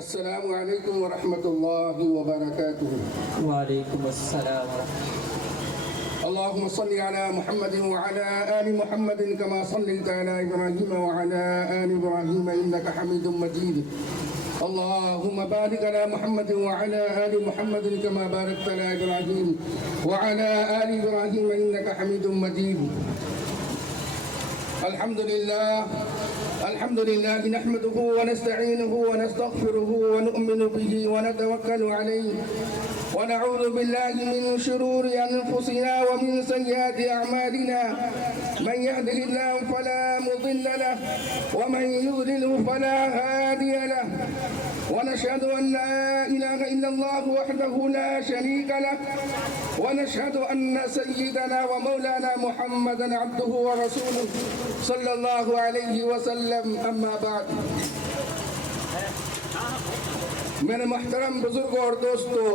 السلام علیکم ورحمۃ اللہ وبرکاتہ۔ وعلیکم السلام ورحمۃ اللهم صل على محمد وعلى آل محمد كما صليت على إبراهيم وعلى آل إبراهيم إنك حميد مجيد اللهم بارك على محمد وعلى آل محمد كما باركت على إبراهيم وعلى آل إبراهيم إنك حميد مجيد الحمد لله نحمده ونستعينه ونستغفره ونؤمن به ونتوكل عليه ونعوذ بالله من شرور أنفسنا ومن سيئات أعمالنا من يهده الله فلا مضل له ومن يضلل فلا هادي له ونشهد أن لا إله إلا الله وحده لا شريك له ونشهد أن سيدنا ومولانا محمدا عبده ورسوله صلى الله عليه وسلم أما بعد۔ میرے محترم بزرگوں اور دوستوں،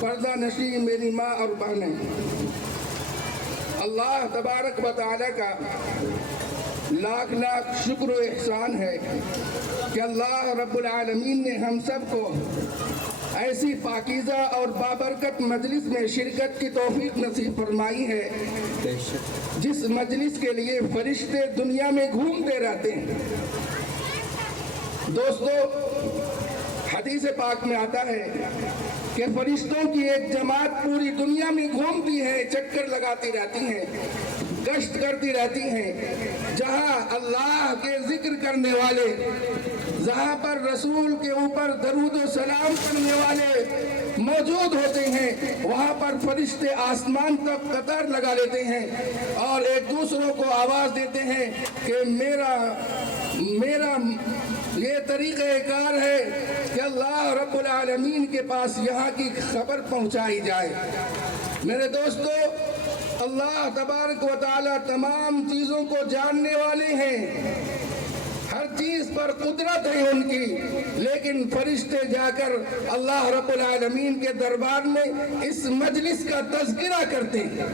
پردہ نشین میری ماں اور بہنیں، اللہ تبارک و تعالی کا لاکھ لاکھ شکر و احسان ہے کہ اللہ رب العالمین نے ہم سب کو ایسی پاکیزہ اور بابرکت مجلس میں شرکت کی توفیق نصیب فرمائی ہے جس مجلس کے لیے فرشتے دنیا میں گھومتے رہتے ہیں۔ دوستو، حدیث پاک میں آتا ہے کہ فرشتوں کی ایک جماعت پوری دنیا میں گھومتی ہے، چکر لگاتی رہتی ہیں، گشت کرتی رہتی ہیں۔ جہاں اللہ کے ذکر کرنے والے، جہاں پر رسول کے اوپر درود و سلام کرنے والے موجود ہوتے ہیں، وہاں پر فرشتے آسمان تک قطار لگا لیتے ہیں اور ایک دوسروں کو آواز دیتے ہیں کہ میرا یہ طریقہ کار ہے کہ اللہ رب العالمین کے پاس یہاں کی خبر پہنچائی جائے۔ میرے دوستو، اللہ تبارک و تعالی تمام چیزوں کو جاننے والے ہیں، ہر چیز پر قدرت ہے ان کی، لیکن فرشتے جا کر اللہ رب العالمین کے دربار میں اس مجلس کا تذکرہ کرتے ہیں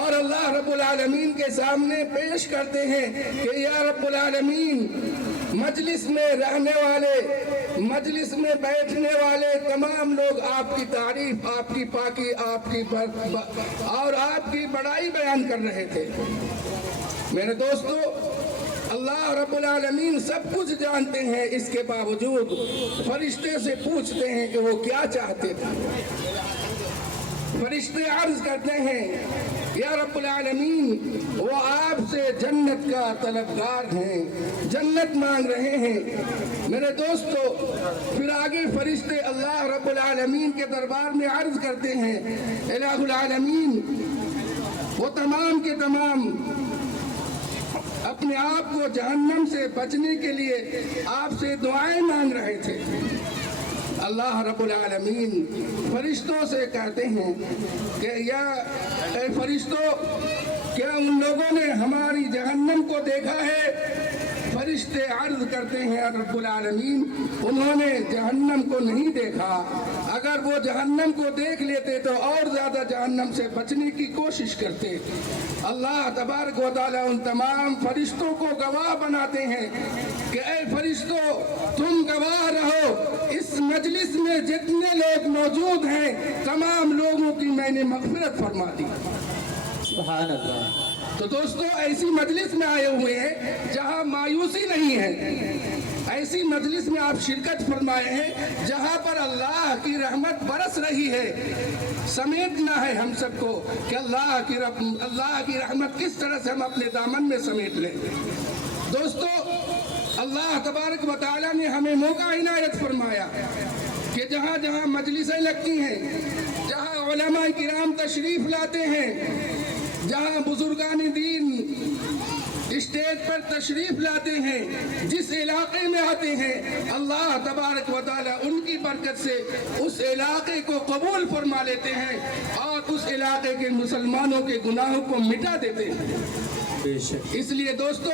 اور اللہ رب العالمین کے سامنے پیش کرتے ہیں کہ یا رب العالمین، مجلس میں رہنے والے، مجلس میں بیٹھنے والے تمام لوگ آپ کی تعریف، آپ کی پاکی، اور آپ کی بڑائی بیان کر رہے تھے۔ میرے دوستو، اللہ رب العالمین سب کچھ جانتے ہیں، اس کے باوجود فرشتے سے پوچھتے ہیں کہ وہ کیا چاہتے تھے۔ فرشتے عرض کرتے ہیں یا رب العالمین، وہ آپ سے جنت کا طلبگار ہیں، جنت مانگ رہے ہیں۔ میرے دوستو، پھر آگے فرشتے اللہ رب العالمین کے دربار میں عرض کرتے ہیں الہ العالمین، وہ تمام کے تمام اپنے آپ کو جہنم سے بچنے کے لیے آپ سے دعائیں مانگ رہے تھے۔ اللہ رب العالمین فرشتوں سے کہتے ہیں کہ اے فرشتوں، کیا ان لوگوں نے ہماری جہنم کو دیکھا ہے؟ فرشتے عرض کرتے ہیں رب العالمین، انہوں نے جہنم کو نہیں دیکھا، اگر وہ جہنم کو دیکھ لیتے تو اور زیادہ جہنم سے بچنے کی کوشش کرتے۔ اللہ تبارک و تعالیٰ ان تمام فرشتوں کو گواہ بناتے ہیں کہ اے فرشتوں، تم گواہ رہو، اس مجلس میں جتنے لوگ موجود ہیں تمام لوگوں کی میں نے مغفرت فرما دی۔ سبحان اللہ۔ تو دوستو، ایسی مجلس میں آئے ہوئے ہیں جہاں مایوسی نہیں ہے، ایسی مجلس میں آپ شرکت فرمائے ہیں جہاں پر اللہ کی رحمت برس رہی ہے۔ سمیٹنا ہے ہم سب کو کہ اللہ کی رحمت کس طرح سے ہم اپنے دامن میں سمیٹ لیں۔ دوستو، اللہ تبارک و تعالیٰ نے ہمیں موقع عنایت فرمایا کہ جہاں جہاں مجلسیں لگتی ہیں، جہاں علماء کرام تشریف لاتے ہیں، جہاں بزرگان دین اسٹیج پر تشریف لاتے ہیں، جس علاقے میں آتے ہیں، اللہ تبارک و تعالیٰ ان کی برکت سے اس علاقے کو قبول فرما لیتے ہیں اور اس علاقے کے مسلمانوں کے گناہوں کو مٹا دیتے ہیں۔ اس لیے دوستو،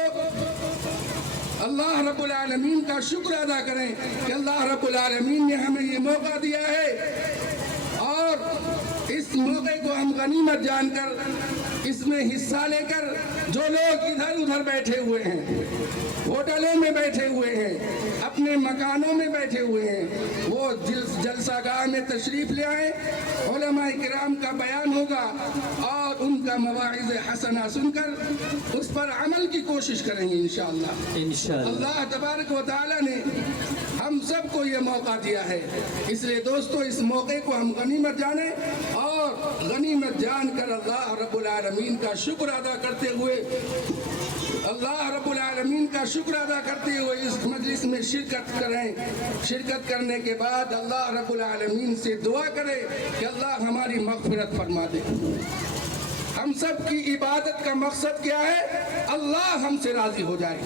اللہ رب العالمین کا شکر ادا کریں کہ اللہ رب العالمین نے ہمیں یہ موقع دیا ہے اور اس موقع کو ہم غنیمت جان کر اس میں حصہ لے کر جو لوگ ادھر ادھر بیٹھے ہوئے ہیں، ہوٹلوں میں بیٹھے ہوئے ہیں، اپنے مکانوں میں بیٹھے ہوئے ہیں، وہ جلسہ گاہ میں تشریف لے آئیں، علماء کرام کا بیان ہوگا اور ان کا مواعظ حسنہ سن کر اس پر عمل کی کوشش کریں گے انشاءاللہ۔ انشاءاللہ۔ اللہ تبارک و تعالی نے ہم سب کو یہ موقع دیا ہے، اس لیے دوستو اس موقع کو ہم غنیمت جانیں اور غنیمت جان کر اللہ رب العالمین کا شکر ادا کرتے ہوئے اس مجلس میں شرکت کریں۔ شرکت کرنے کے بعد اللہ رب العالمین سے دعا کرے کہ اللہ ہماری مغفرت فرما دے۔ ہم سب کی عبادت کا مقصد کیا ہے؟ اللہ ہم سے راضی ہو جائے۔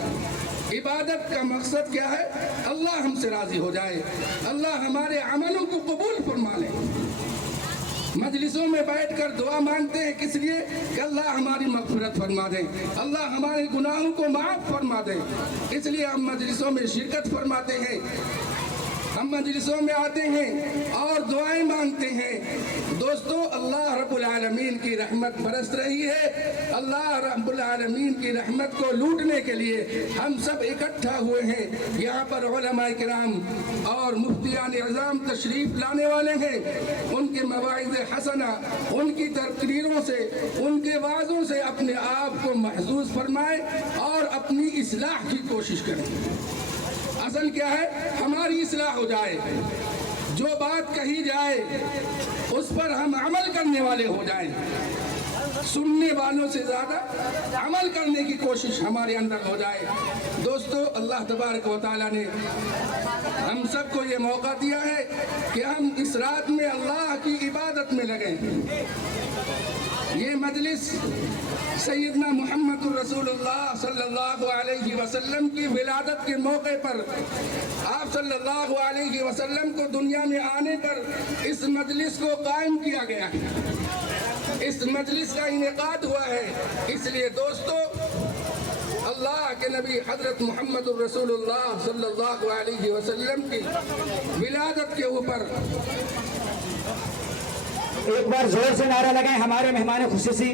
عبادت کا مقصد کیا ہے؟ اللہ ہم سے راضی ہو جائے، اللہ ہمارے عملوں کو قبول فرما لے۔ مجلسوں میں بیٹھ کر دعا مانگتے ہیں کس لیے؟ کہ اللہ ہماری مغفرت فرما دے، اللہ ہمارے گناہوں کو معاف فرما دے۔ اس لیے ہم مجلسوں میں شرکت فرماتے ہیں، ہم مجلسوں میں آتے ہیں اور دعائیں مانگتے ہیں۔ دوستو اللہ رب العالمین کی رحمت برس رہی ہے، اللہ رب العالمین کی رحمت کو لوٹنے کے لیے ہم سب اکٹھا ہوئے ہیں۔ یہاں پر علماء کرام اور مفتیان اعظام تشریف لانے والے ہیں، ان کے مواعظ حسنہ، ان کی تقریروں سے، ان کے وعظوں سے اپنے آپ کو محظوظ فرمائیں اور اپنی اصلاح کی کوشش کریں۔ اصل کیا ہے؟ ہماری اصلاح ہو جائے، جو بات کہی جائے اس پر ہم عمل کرنے والے ہو جائیں، سننے والوں سے زیادہ عمل کرنے کی کوشش ہمارے اندر ہو جائے۔ دوستو اللہ تبارک و تعالیٰ نے ہم سب کو یہ موقع دیا ہے کہ ہم اس رات میں اللہ کی عبادت میں لگیں۔ یہ مجلس سیدنا محمد الرسول اللہ صلی اللہ علیہ وسلم کی ولادت کے موقع پر آپ صلی اللہ علیہ وسلم کو دنیا میں آنے پر اس مجلس کو قائم کیا گیا ہے، اس مجلس کا انعقاد ہوا ہے۔ اس لیے دوستو اللہ کے نبی حضرت محمد الرسول اللہ صلی اللہ علیہ وسلم کی ولادت کے اوپر ایک بار زور سے نعرہ لگائیں ہمارے مہمان خصوصی